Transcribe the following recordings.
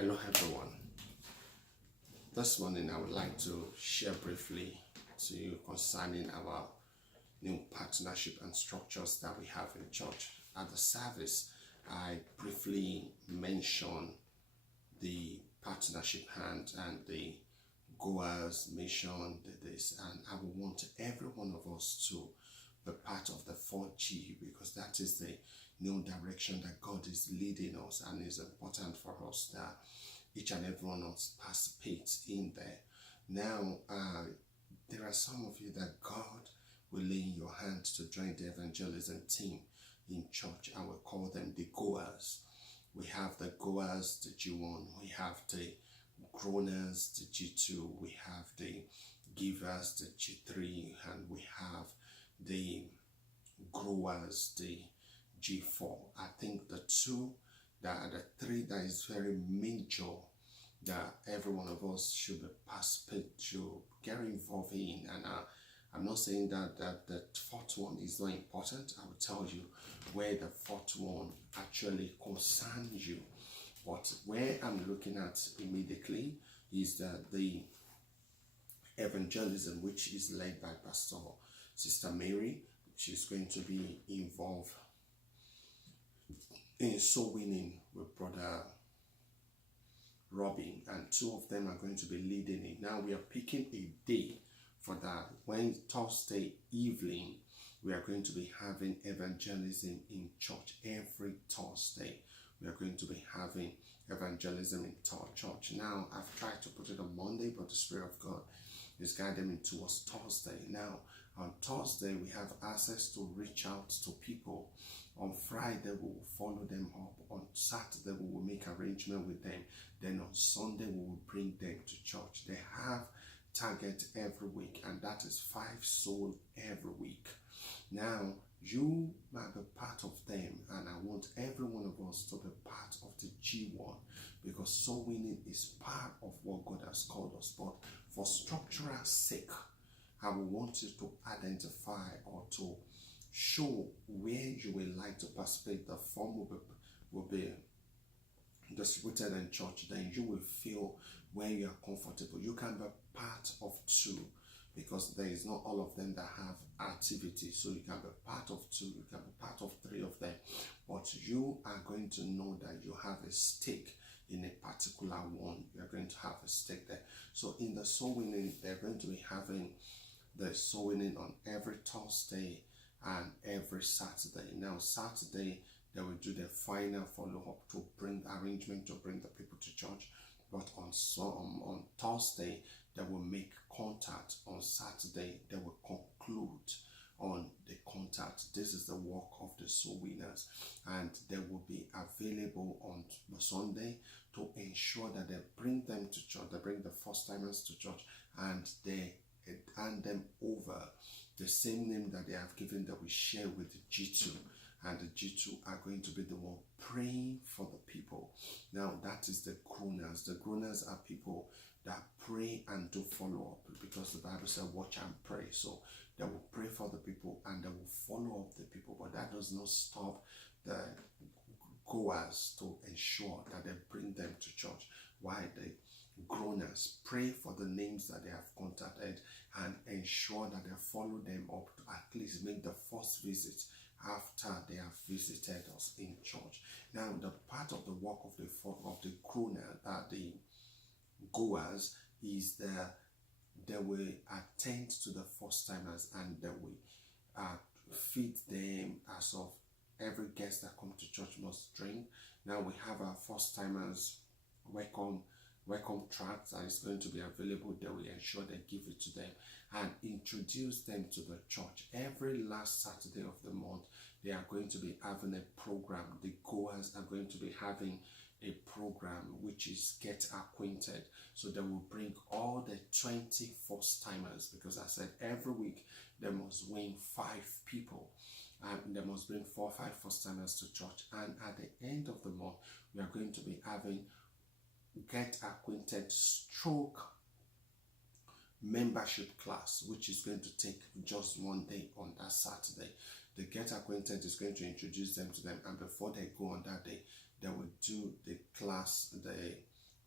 Hello everyone. This morning I would like to share briefly to you concerning our new partnership and structures that we have in church. At the service, I briefly mentioned the partnership hand and the goers mission, this, and I would want every one of us to be part of the 4G, because that is the new direction that God is leading us, and it's important for us that each and every one of us participates in there. Now, there are some of you that God will lay in your hands to join the evangelism team in church. I will call them the goers. We have the goers, the G1, we have the groaners, the G2, we have the givers, the G3, and we have the growers, the G4. I think the two that are the three that is very major that every one of us should participate, should get involved in. And I'm not saying that the fourth one is not important. I will tell you where the fourth one actually concerns you. But where I'm looking at immediately is that the evangelism, which is led by Pastor Sister Mary. She's going to be involved in soul winning with Brother Robin, and two of them are going to be leading it. Now we are picking a day for that. When Thursday evening, we are going to be having evangelism in church. Every Thursday, we are going to be having evangelism in church. Now, I've tried to put it on Monday, but the Spirit of God is guiding me towards Thursday. Now, on Thursday, we have access to reach out to people. On Friday, we will follow them up. On Saturday, we will make arrangement with them. Then on Sunday, we will bring them to church. They have target every week, and that is 5 souls every week. Now, you might be part of them, and I want every one of us to be part of the G1, because soul winning is part of what God has called us. But for structural sake, I will want you to identify or to show where you would like to participate. The form will be distributed in church. Then you will feel where you are comfortable. You can be part of 2, because there is not all of them that have activity. So you can be part of 2, you can be part of 3 of them. But you are going to know that you have a stake in a particular one. You're going to have a stake there. So in the soul winning, they're going to be having the soul winning on every Thursday and every Saturday. Now, Saturday, they will do the final follow-up to bring arrangement to bring the people to church. But on Thursday, they will make contact. On Saturday, they will conclude on the contact. This is the work of the soul winners, and they will be available on Sunday to ensure that they bring them to church. They bring the first timers to church, and they hand them over the same name that they have given, that we share with the G2, and the G2 are going to be the one praying for the people. Now, that is the groaners. The groaners are people that pray and do follow up, because the Bible said watch and pray. So they will pray for the people and they will follow up the people, but that does not stop the goers to ensure that they bring them to church. Why? The groaners pray for the names that they have contacted and ensure that they follow them up to at least make the first visit after they have visited us in church. Now, the part of the work of the groaner, the goers, is that they will attend to the first timers and they will feed them. As of every guest that comes to church must drink. Now we have our first timers welcome tracts, and it's going to be available. They will ensure they give it to them and introduce them to the church. Every last Saturday of the month, they are going to be having a program. The goers are going to be having a program which is Get Acquainted. So they will bring all the 20 first timers, because I said every week they must win 5 people. And they must bring 4 or 5 first timers to church. And at the end of the month, we are going to be having Get Acquainted stroke membership class, which is going to take just 1 day on that Saturday. The Get Acquainted is going to introduce them to them, and before they go on that day, they will do the class, the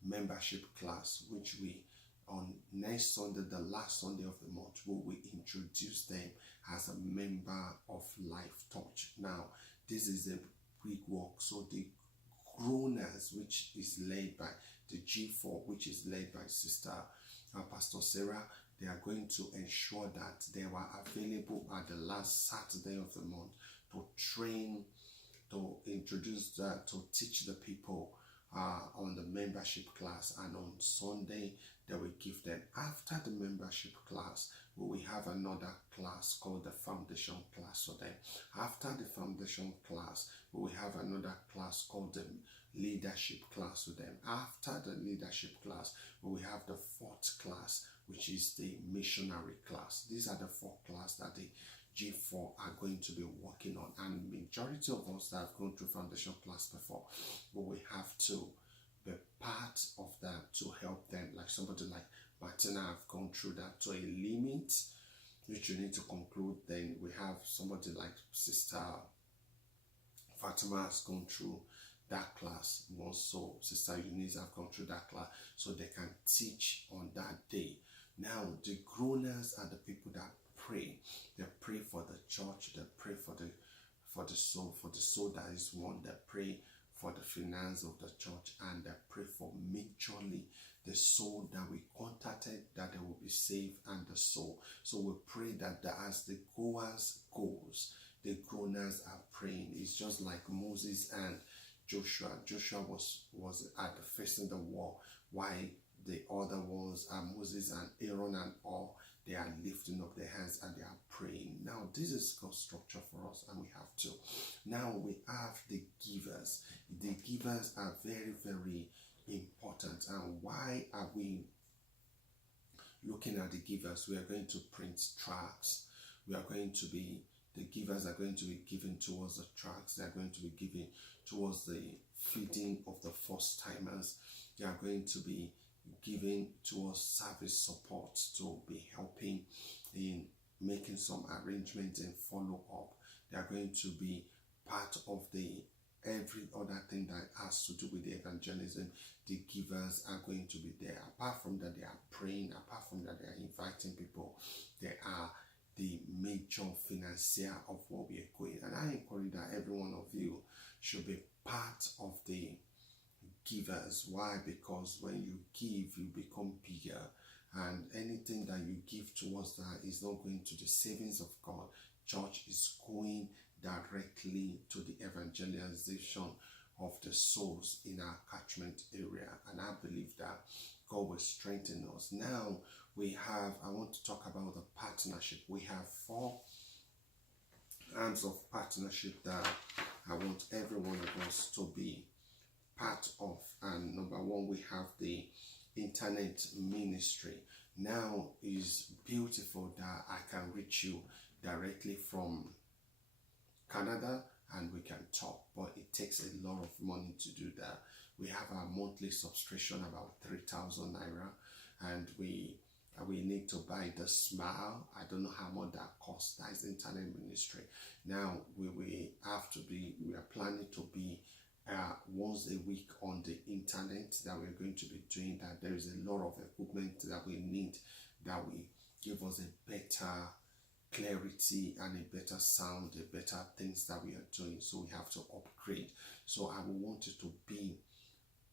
membership class, which we on next Sunday, the last Sunday of the month, we will introduce them as a member of Life Touch. Now, this is a big work, so the groaners, which is led by the G4, which is led by Sister Pastor Sarah, they are going to ensure that they were available at the last Saturday of the month to train, to introduce, to teach the people on the membership class, and on Sunday they will give them. After the membership class, we will have another class called the foundation class for them. After the foundation class, we will have another class called the leadership class with them. After the leadership class, we will have the fourth class, which is the missionary class. These are the four classes that the G4 are going to be working on, and majority of us that have gone through foundation class before, but we have to be part of that to help them. Like somebody like Martina have gone through that to a limit, which you need to conclude. Then we have somebody like Sister Fatima has gone through that class. Also, Sister Eunice have gone through that class, so they can teach on that day. Now, the groaners are the people that pray. They pray for the church. They pray for the soul that is one. They pray for the finance of the church, and they pray for majorly the soul that we contacted, that they will be saved, and the soul. So we pray that as the goers goes, the groaners are praying. It's just like Moses and Joshua. Joshua was at the facing the wall, while the other ones are Moses and Aaron and all. They are lifting up their hands and they are praying. Now, this is God's structure for us, and we have to. Now, we have the givers. The givers are very, very important. And why are we looking at the givers? We are going to print tracts. The givers are going to be giving towards the tracts. They are going to be giving towards the feeding of the first timers. They are going to be giving towards service support, to be helping in making some arrangements and follow up. They are going to be part of every other thing that has to do with the evangelism. The givers are going to be there. Apart from that, they are praying. Apart from that, they are inviting people. They are the major financier of what we are going. And I encourage that every one of you should be part of the givers. Why? Because when you give, you become bigger, and anything that you give towards that is not going to the savings of God. Church is going directly to the evangelization of the souls in our catchment area, and I believe that God will strengthen us. Now I want to talk about the partnership. We have 4 arms of partnership that I want every one of us to be part of. And number 1, we have the internet ministry. Now is beautiful that I can reach you directly from Canada and we can talk, but it takes a lot of money to do that. We have our monthly subscription, about 3,000 naira, and we need to buy the Smile. I don't know how much that costs. That is internet ministry. Now we are planning to be once a week on the internet, that we're going to be doing that. There is a lot of equipment that we need that will give us a better clarity and a better sound, a better things that we are doing. So we have to upgrade. So I will want you to be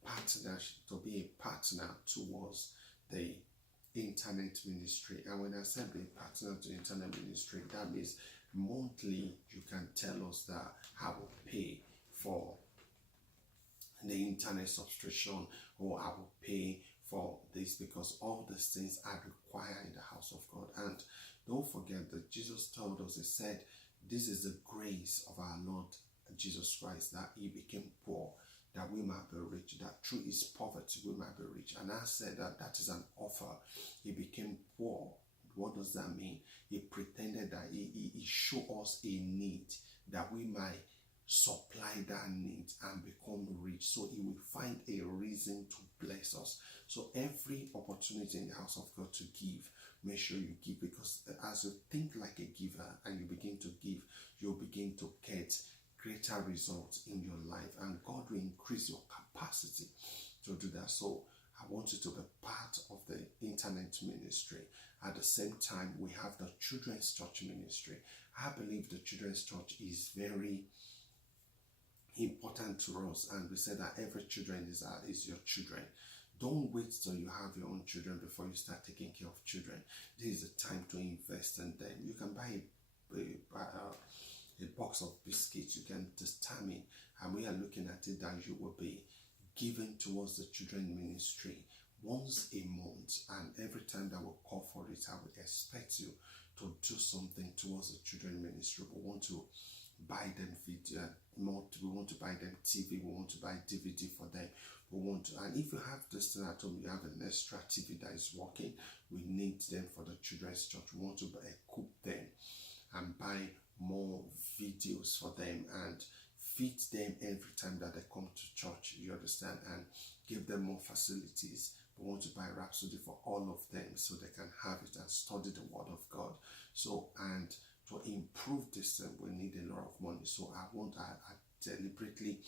a partner towards the internet ministry. And when I said be a partner to internet ministry, that means monthly you can tell us that I will pay for the internet subscription, or I will pay for this, because all these things are required in the house of God. And don't forget that Jesus told us, he said, this is the grace of our Lord Jesus Christ, that he became poor, that we might be rich, that through his poverty we might be rich. And I said that is an offer. He became poor. What does that mean? He pretended that he showed us a need, that we might supply that need and become rich, so he will find a reason to bless us. So every opportunity in the house of God to give, make sure you give, because as you think like a giver and you begin to give, you'll begin to get greater results in your life, and God will increase your capacity to do that. So I want you to be part of the internet ministry. At the same time, we have the children's church ministry. I believe the children's church is very important to us, and we say that every children is your children. Don't wait till you have your own children before you start taking care of children. This is the time to invest in them. You can buy a box of biscuits. You can determine, and we are looking at it, that you will be giving towards the children ministry once a month, and every time that we call for it, I would expect you to do something towards the children ministry. We want to buy them video, we want to buy them TV, we want to buy DVD for them. We want to, and if you have this thing at home, you have an extra TV that is working, we need them for the children's church. We want to equip them and buy more videos for them and feed them every time that they come to church, you understand, and give them more facilities. We want to buy Rhapsody for all of them so they can have it and study the Word of God. So, and to improve this, we need a lot of money. So I deliberately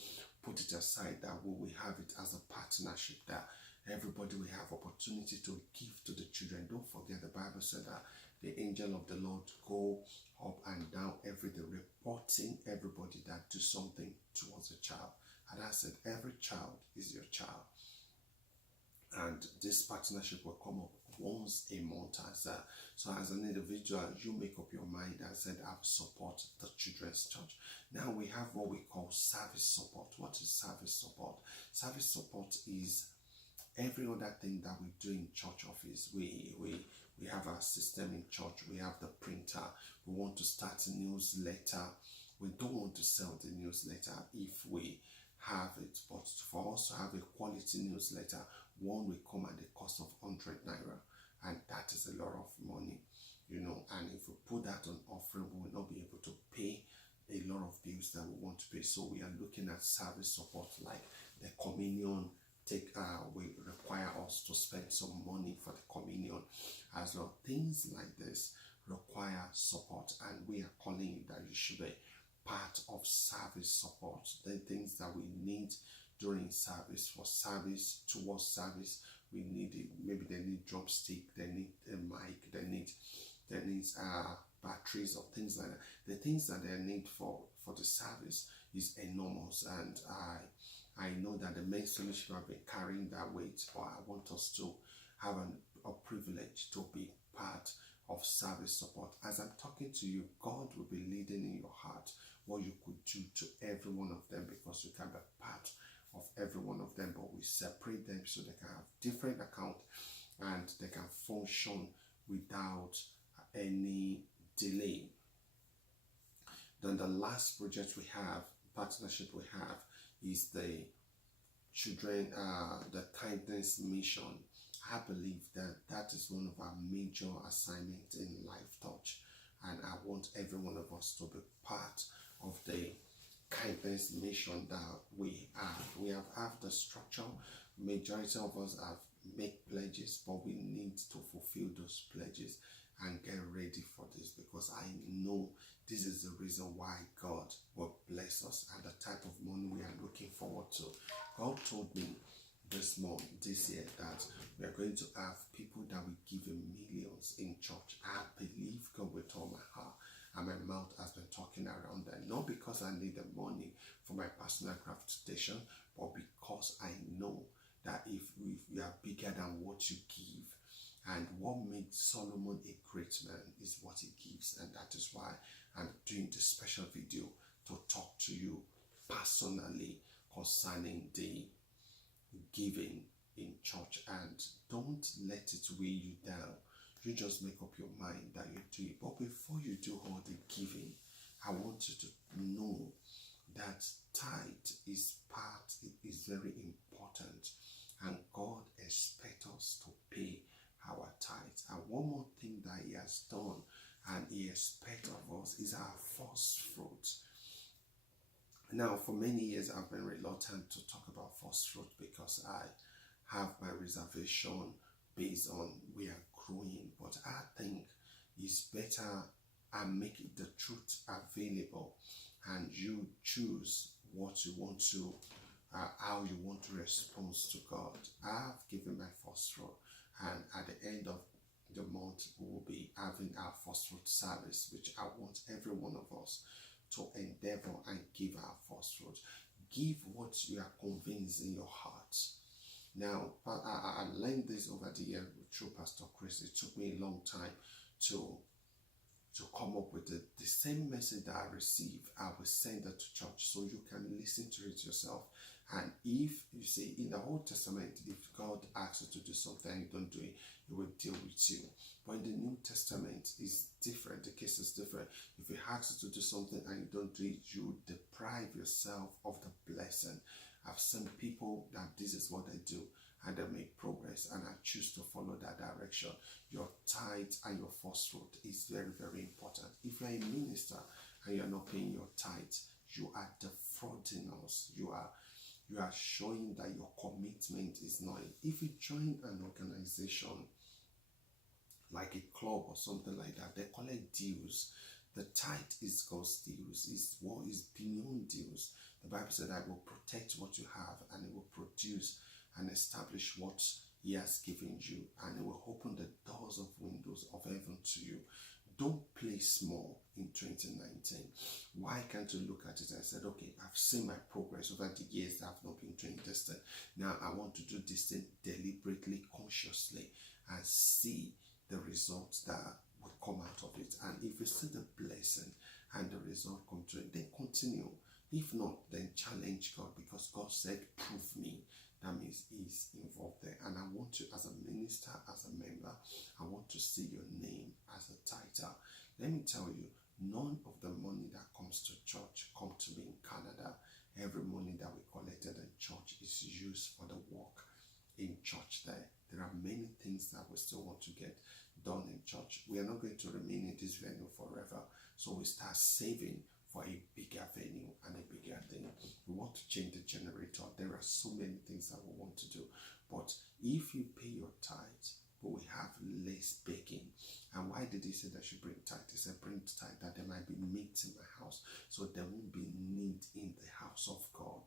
put it aside that we will have it as a partnership, that everybody will have opportunity to give to the children. Don't forget, the Bible said that the angel of the Lord go up and down every day, reporting everybody that do something towards a child. And I said, every child is your child. And this partnership will come up once a month. So as an individual, you make up your mind and said, I will support the children's church. Now we have what we call service support. What is service support? Service support is every other thing that we do in church office. We have our system in church. We have the printer. We want to start a newsletter. We don't want to sell the newsletter if we have it, but for us to have a quality newsletter, one will come at the cost of 100 naira, and that is a lot of money, you know. And if we put that on offering, we will not be able to pay a lot of bills that we want to pay. So we are looking at service support, like the communion will require us to spend some money for the communion. As well, things like this require support, and we are calling it that you should be part of service support. The things that we need during service, for service, towards service, we need it. Maybe they need drumstick, they need a mic, they need batteries or things like that. The things that they need for the service is enormous, and I know that the men's fellowship have been carrying that weight, but I want us to have a privilege to be part of service support. As I'm talking to you, God will be leading in your heart what you could do to every one of them, because you can be part of every one of them, but we separate them so they can have different accounts and they can function without any delay. Then the last project we have, partnership we have, is the children, the kindness mission. I believe that is one of our major assignments in Life Touch, and I want every one of us to be part of the kindness mission that we have. We have the structure. Majority of us have made pledges, but we need to fulfill those pledges and get ready for this, because I know this is the reason why God will bless us and the type of money we are looking forward to. God told me this year, that we are going to have people that will give you millions in church. I believe God with all my heart, and my mouth has been talking around that, not because I need the money for my personal gratification, but because I know that if we are bigger than what you give, and what made Solomon a great man is what he gives, and that is why I'm doing this special video to talk to you personally concerning the giving in church. And don't let it weigh you down. You just make up your mind that you do it. But before you do all the giving, I want you to know that tithe is very important, and God expects us to pay our tithe. And one more thing that he has done and he expects of us is our first fruit. Now, for many years, I've been reluctant to talk about first fruit because I have my reservation based on we are growing. But I think it's better I make the truth available, and you choose what you want to how you want to respond to God. I've given my first fruit, and at the end of the month we will be having our first fruit service, which I want every one of us to endeavor and give our first fruit. Give what you are convinced in your heart. Now, I learned this over the year through Pastor Chris. It took me a long time to come up with the same message that I receive. I will send it to church so you can listen to it yourself. And if you see in the Old Testament, if God asks you to do something and you don't do it, He will deal with you. But in the New Testament, it's different. The case is different. If He asks you to do something and you don't do it, you deprive yourself of the blessing. I've seen people that this is what they do and they make progress, and I choose to follow that direction. Your tithe and your first fruit is very, very important. If you're a minister and you're not paying your tithe, you are defrauding us. You are showing that your commitment is not. If you join an organization like a club or something like that, they collect dues. The tithe is God's dues. It's what is beyond dues. The Bible said, I will protect what you have, and it will produce and establish what He has given you, and it will open the doors of windows of heaven to you. Don't play small in 2019. Why can't you look at it and say, okay, I've seen my progress over the years that I've not been doing this thing. Now I want to do this thing deliberately, consciously, and see the results that will come out of it. And if you see the blessing and the result come to it, then continue. If not, then challenge God, because God said, prove me. That means He's involved there. And I want you, as a minister, as a member, I want to see your name as a tither. Let me tell you, none of the money that comes to church come to me in Canada. Every money that we collected in church is used for the work in church there. There are many things that we still want to get done in church. We are not going to remain in this venue forever. So we start saving for a bigger venue and a bigger thing. We want to change the generator. There are so many things that we want to do. But if you pay your tithe, but we have less baking. And why did He say that you bring tithe? He said, bring tithe that there might be meat in my house, so there won't be need in the house of God.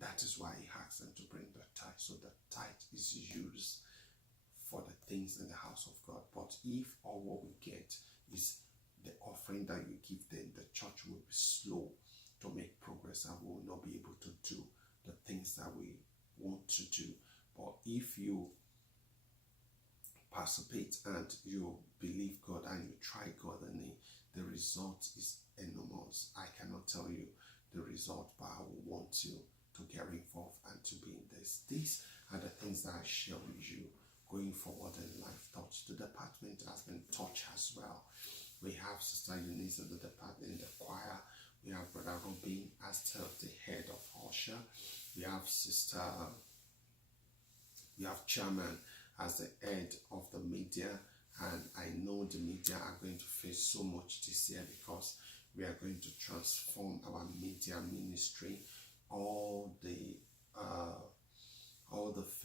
That is why He asked them to bring the tithe. So the tithe is used for the things in the house of God. But if all what we get is the offering that you give, then the church will be slow to make progress and will not be able to do the things that we want to do. But if you participate and you believe God and you try God in it, the result is enormous. I cannot tell you the result, but I will want you to get involved and to be in this. These are the things that I share with you going forward in Life Touch. The department has been touched as well. We have Sister Eunice in the department, in the choir. We have Brother Robin as the head of usher. We have Chairman as the head of the media. And I know the media are going to face so much this year, because we are going to transform our media ministry. All the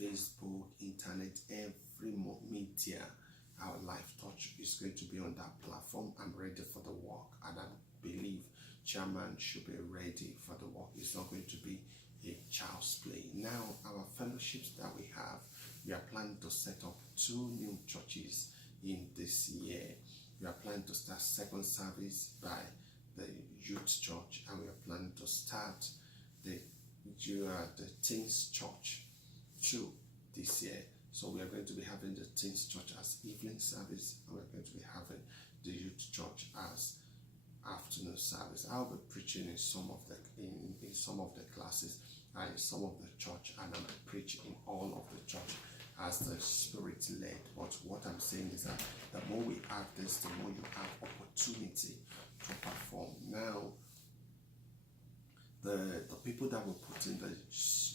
Facebook, internet, every media, our Life Touch is going to be on that platform. I'm ready for the work, and I believe Chairman should be ready for the work. It's not going to be a child's play. Now, our fellowships that we have, we are planning to set up 2 new churches in this year. We are planning to start second service by the youth church, and we are planning to start the teens church too this year. So we are going to be having the teens church as evening service, and we're going to be having the youth church as afternoon service. I'll be preaching in some of the classes and in some of the church, and I'm preaching in all of the church as the Spirit led. But what I'm saying is that the more we have this, the more you have opportunity to perform. Now, the people that will put in the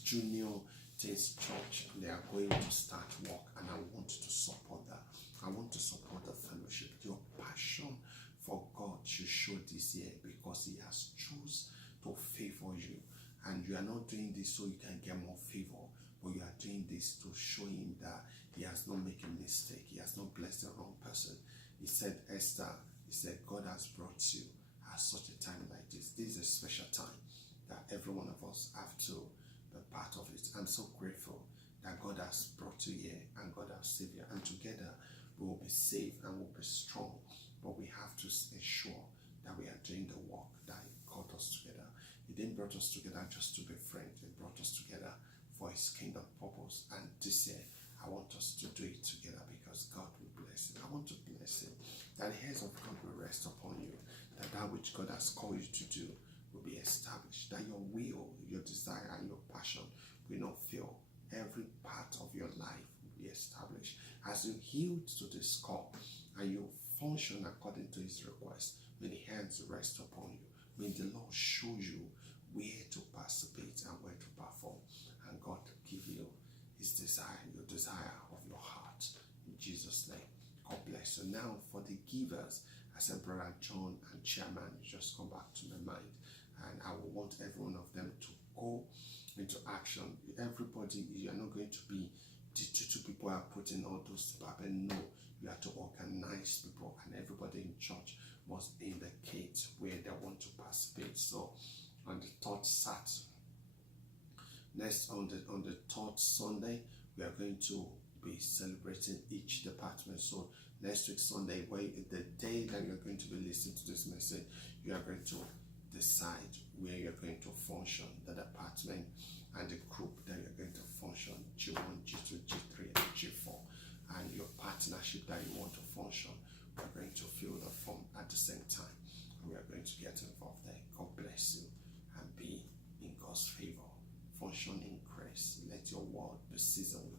junior teens church, they are going to start work, and I want to support that. I want to support the fellowship. Your passion for God should show this year, because He has chosen to favor you. And you are not doing this so you can get more favor, but you are doing this to show Him that He has not made a mistake. He has not blessed the wrong person. He said, Esther, He said, God has brought you at such a time like this. This is a special time that every one of us have to be part of it. I'm so grateful that God has brought you here and God has saved you. And together we will be safe and we'll be strong. But we have to ensure that we are doing the work that He called us together. He didn't brought us together just to be friends. He brought us together for His kingdom purpose. And this year, I want us to do it together because God will bless it. I want to bless it. That the hands of God will rest upon you. That which God has called you to do will be established. That your will, your desire, and your passion will not fail. Every part of your life will be established. As you yield to this call and you function according to His request, may the hands rest upon you. May the Lord show you where to participate and where to perform. And God give you His desire, your desire of your heart. In Jesus' name. God bless you. Now for the givers, I said Brother John and Chairman just come back to my mind. And I will want every one of them to go into action. Everybody, you are not going to be the two people are putting all those people. No, you have to organize people, and everybody in church must indicate where they want to participate. So on the third Saturday, next on the third Sunday, we are going to be celebrating each department. So next week Sunday, the day that you're going to be listening to this message, you are going to decide where you're going to function, the department and the group that you're going to function, G1, G2, G3, and G4, and your partnership that you want to function. We're going to fill the form at the same time, and we are going to get involved there. God bless you and be in God's favor. Function in grace. Let your word be seasoned